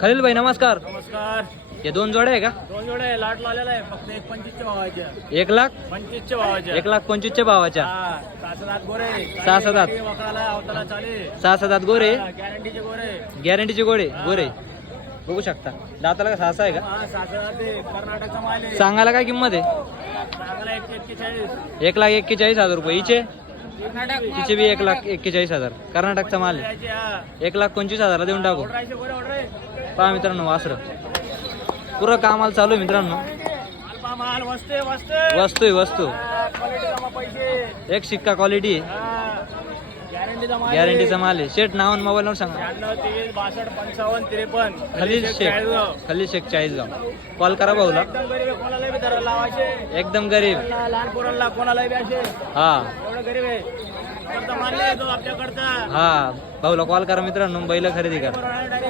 खलील भाई नमस्कार. नमस्कार. हे दोन जोड्या आहे का? दोन जोडे आहे, लाट लावलेला आहे. फक्त 1.25 भावाच्या. 1,25,000 भावाच्या. 1,25,000 भावाच्या. हा, 6-7 गोरे. 6-7. वकराला अवताला चाले. 6-7 गोरे. गॅरंटीचे गोरे. गॅरंटीचे गोरे बघू शकता. दाताला का 6 आहे का? हा, 6-7 ते कर्नाटकचा माल आहे. सांगायला काय किंमत आहे? चांगला 141. 1,41,000 रुपये. हिचे कर्नाटक तिचे बी 1,41,000. कर्नाटकचा माल आहे. हा. 1,25,000 देऊन टाकू. ओढरायचे गोरे ओढरे. पहा मित्रांनो वासर पुरं कामाला चालू आहे मित्रांनो. माल माल वस्ते वस्तू क्वालिटी जमा पैसे. एक शिक्का क्वालिटी आहे. हा. गॅरंटीचा माल आहे. गॅरंटीचा माल आहे. शेट नाव आणि मोबाईल नंबर सांगा. 96 62 55 53. खलील शेख चाळीसगाव. कॉल करा भाऊला. एकदम गरीब आहे, कोणालाही बी धरायला लावायचे. एकदम गरीब. लहान पोरांना कोणालाही बी असे. हा एवढं गरीब आहे. फक्त मान्य आहे तो आपल्याकडचा. हा भाऊला कॉल करा मित्रांनो. बैल खरेदी करा. डायरेक्ट